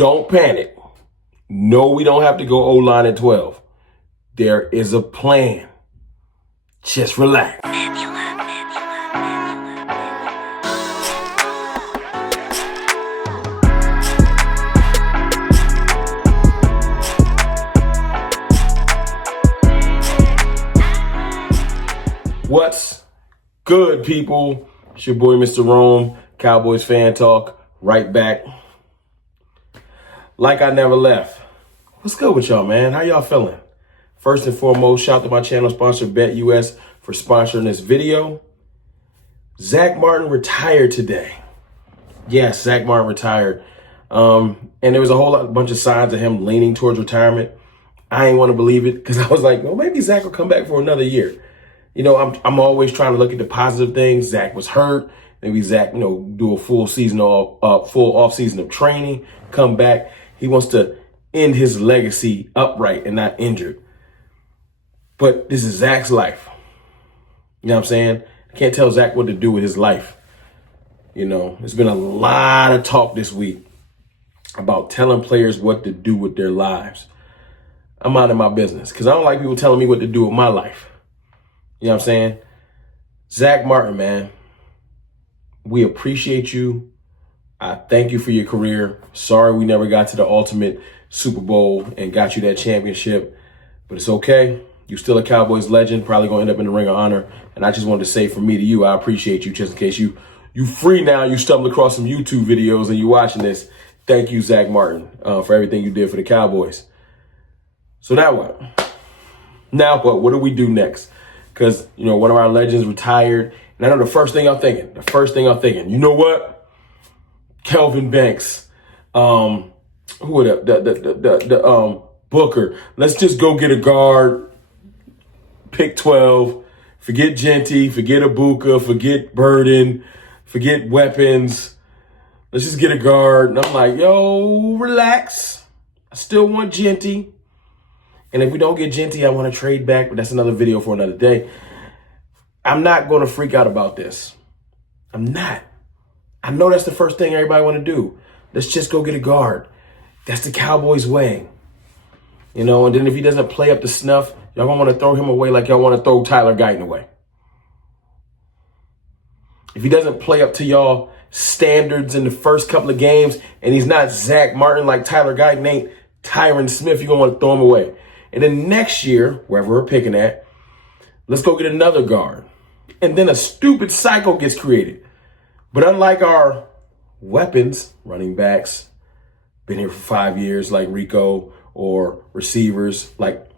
Don't panic. No, we don't have to go O-line at 12. There is a plan. Just relax. What's good, people? It's your boy, Mr. Rome, Cowboys Fan Talk, right back. Like I never left. What's good with y'all, man? How y'all feeling? First and foremost, shout out to my channel sponsor, BetUS, for sponsoring this video. Zack Martin retired today. Yes, Zack Martin retired. And there was a bunch of signs of him leaning towards retirement. I ain't want to believe it because I was like, well, maybe Zack will come back for another year. You know, I'm always trying to look at the positive things. Zack was hurt. Maybe Zack, do a full off season of training, come back. He wants to end his legacy upright and not injured. But this is Zack's life. You know what I'm saying? I can't tell Zack what to do with his life. You know, there's been a lot of talk this week about telling players what to do with their lives. I'm minding my business because I don't like people telling me what to do with my life. You know what I'm saying? Zack Martin, man, we appreciate you. I thank you for your career. Sorry we never got to the ultimate Super Bowl and got you that championship, but it's okay. You're still a Cowboys legend, probably going to end up in the Ring of Honor. And I just wanted to say from me to you, I appreciate you just in case you free now, you stumbled across some YouTube videos and you watching this. Thank you, Zack Martin, for everything you did for the Cowboys. So now what? Now what? What do we do next? Because, one of our legends retired. And I know the first thing I'm thinking, you know what? Kelvin Banks, Booker. Let's just go get a guard, pick 12, forget Genty, forget Ibuka, forget Burden, forget weapons. Let's just get a guard. And I'm like, yo, relax. I still want Genty. And if we don't get Genty, I want to trade back, but that's another video for another day. I'm not going to freak out about this. I'm not. I know that's the first thing everybody want to do. Let's just go get a guard. That's the Cowboys way. And then if he doesn't play up to snuff, y'all going to want to throw him away like y'all want to throw Tyler Guyton away. If he doesn't play up to y'all standards in the first couple of games and he's not Zack Martin like Tyler Guyton ain't Tyron Smith, you're going to want to throw him away. And then next year, wherever we're picking at, let's go get another guard. And then a stupid cycle gets created. But unlike our weapons, running backs, been here for 5 years like Rico, or receivers like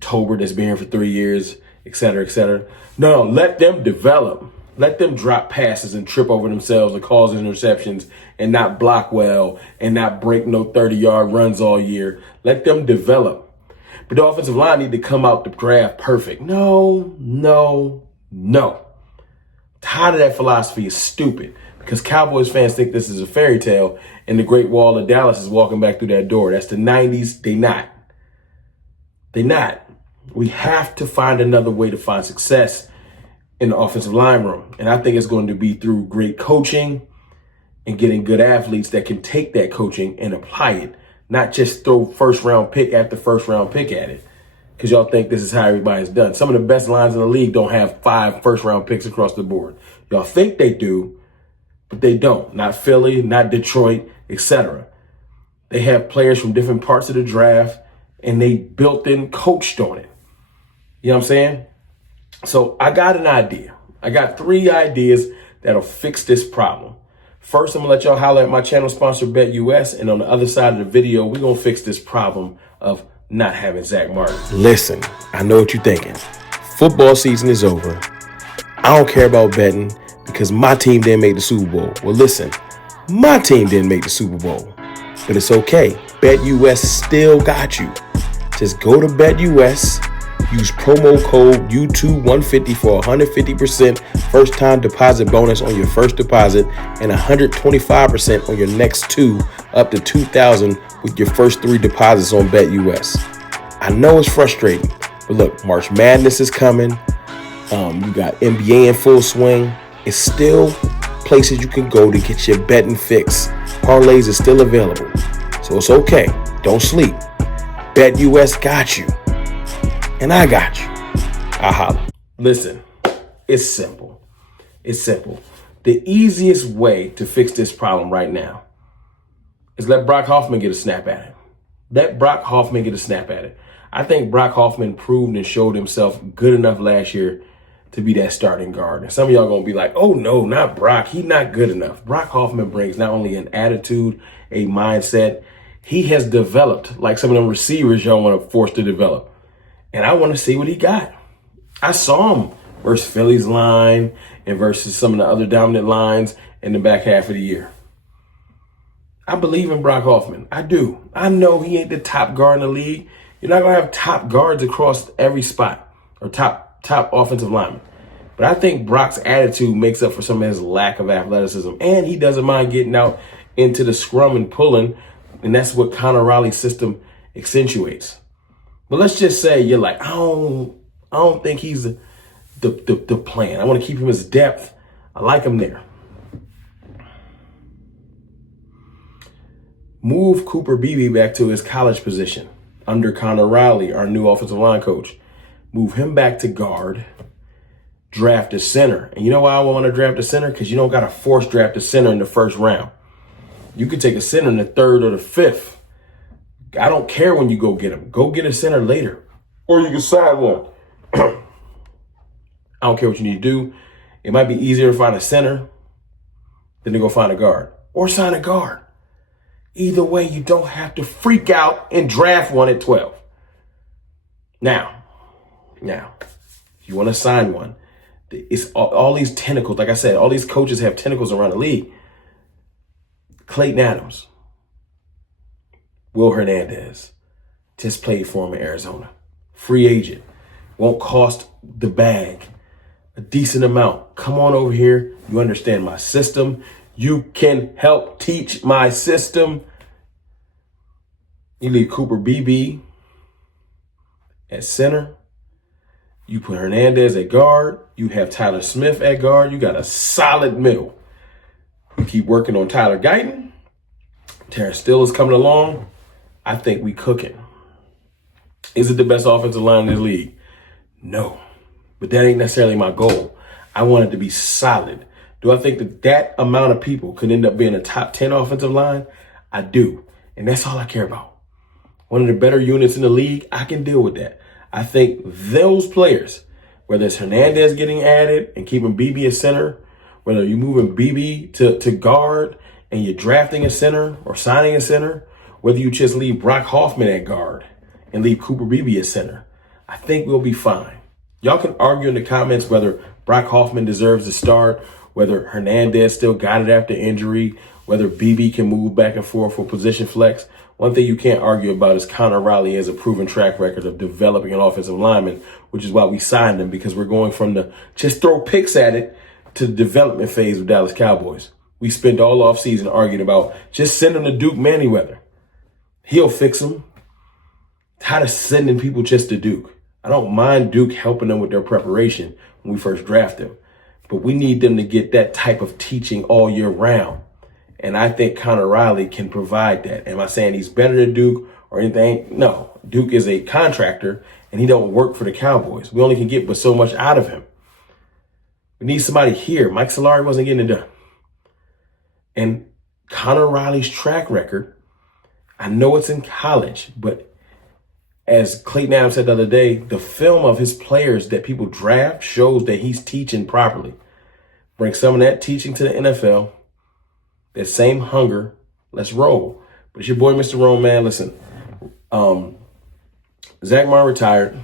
Tolbert that's been here for 3 years, et cetera, et cetera. No, let them develop. Let them drop passes and trip over themselves and cause interceptions and not block well and not break no 30-yard runs all year. Let them develop. But the offensive line need to come out the draft perfect. No. Tired of that philosophy is stupid because Cowboys fans think this is a fairy tale and the Great Wall of Dallas is walking back through that door. That's the 90s. They not. We have to find another way to find success in the offensive line room. And I think it's going to be through great coaching and getting good athletes that can take that coaching and apply it, not just throw first round pick after first round pick at it. Because y'all think this is how everybody's done. Some of the best lines in the league don't have 5 first round picks across the board. Y'all think they do, but they don't. Not Philly, not Detroit, etc. They have players from different parts of the draft and they built and coached on it. You know what I'm saying? So I got an idea. I got 3 ideas that'll fix this problem. First, I'm going to let y'all holler at my channel sponsor, BetUS. And on the other side of the video, we're going to fix this problem of not having Zack Martin. Listen, I know what you're thinking. Football season is over. I don't care about betting because my team didn't make the Super Bowl. Well, listen, my team didn't make the Super Bowl. But it's okay. BetUS still got you. Just go to BetUS. Use promo code U2150 for 150% first-time deposit bonus on your first deposit and 125% on your next 2 up to $2,000 with your first 3 deposits on BetUS. I know it's frustrating, but look, March Madness is coming. You got NBA in full swing. It's still places you can go to get your betting fix. parlays is still available, so it's okay. Don't sleep. BetUS got you, and I got you. I holla. Listen, it's simple. It's simple. The easiest way to fix this problem right now is let Brock Hoffman get a snap at it. Let Brock Hoffman get a snap at it. I think Brock Hoffman proved and showed himself good enough last year to be that starting guard. And some of y'all going to be like, oh, no, not Brock. He's not good enough. Brock Hoffman brings not only an attitude, a mindset. He has developed like some of them receivers y'all want to force to develop. And I want to see what he got. I saw him versus Philly's line and versus some of the other dominant lines in the back half of the year. I believe in Brock Hoffman. I do. I know he ain't the top guard in the league. You're not going to have top guards across every spot or top offensive lineman. But I think Brock's attitude makes up for some of his lack of athleticism. And he doesn't mind getting out into the scrum and pulling. And that's what Connor Riley's system accentuates. But let's just say you're like, I don't think he's the plan. I want to keep him as depth. I like him there. Move Cooper Beebe back to his college position under Connor Riley, our new offensive line coach. Move him back to guard. Draft a center. And you know why I want to draft a center? Because you don't got to force draft a center in the first round. You could take a center in the third or the fifth. I don't care when you go get him. Go get a center later. Or you can sign one. I don't care what you need to do. It might be easier to find a center than to go find a guard. Or sign a guard. Either way, you don't have to freak out and draft one at 12. Now, if you want to sign one, it's all these tentacles. Like I said, all these coaches have tentacles around the league. Clayton Adams, Will Hernandez, just played for him in Arizona. Free agent. Won't cost the bag a decent amount. Come on over here. You understand my system. You can help teach my system. You leave Cooper Beebe at center. You put Hernandez at guard. You have Tyler Smith at guard. You got a solid middle. You keep working on Tyler Guyton. Terrence Steele is coming along. I think we cooking. Is it the best offensive line in the league? No. But that ain't necessarily my goal. I want it to be solid. Do I think that amount of people could end up being a top 10 offensive line? I do. And that's all I care about. One of the better units in the league, I can deal with that. I think those players, whether it's Hernandez getting added and keeping BB at center, whether you're moving BB to guard and you're drafting a center or signing a center, whether you just leave Brock Hoffman at guard and leave Cooper Beebe at center, I think we'll be fine. Y'all can argue in the comments whether Brock Hoffman deserves to start, whether Hernandez still got it after injury, whether BB can move back and forth for position flex. One thing you can't argue about is Connor Riley has a proven track record of developing an offensive lineman, which is why we signed him, because we're going from the just throw picks at it to the development phase of Dallas Cowboys. We spent all offseason arguing about just send him to Duke Manyweather. He'll fix them. Tired of sending people just to Duke. I don't mind Duke helping them with their preparation when we first draft them, but we need them to get that type of teaching all year round. And I think Connor Riley can provide that. Am I saying he's better than Duke or anything? No. Duke is a contractor and he don't work for the Cowboys. We only can get but so much out of him. We need somebody here. Mike Solari wasn't getting it done. And Connor Riley's track record, I know it's in college, but as Clayton Adams said the other day, the film of his players that people draft shows that he's teaching properly. Bring some of that teaching to the NFL. That same hunger, let's roll. But it's your boy, Mr. Rome, man. Listen, Zack Martin retired.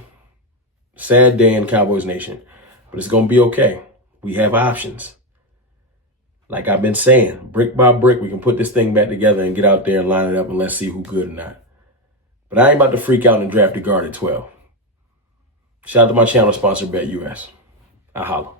Sad day in Cowboys Nation. But it's going to be okay. We have options. Like I've been saying, brick by brick, we can put this thing back together and get out there and line it up and let's see who's good or not. But I ain't about to freak out and draft a guard at 12. Shout out to my channel sponsor, BetUS. I holla.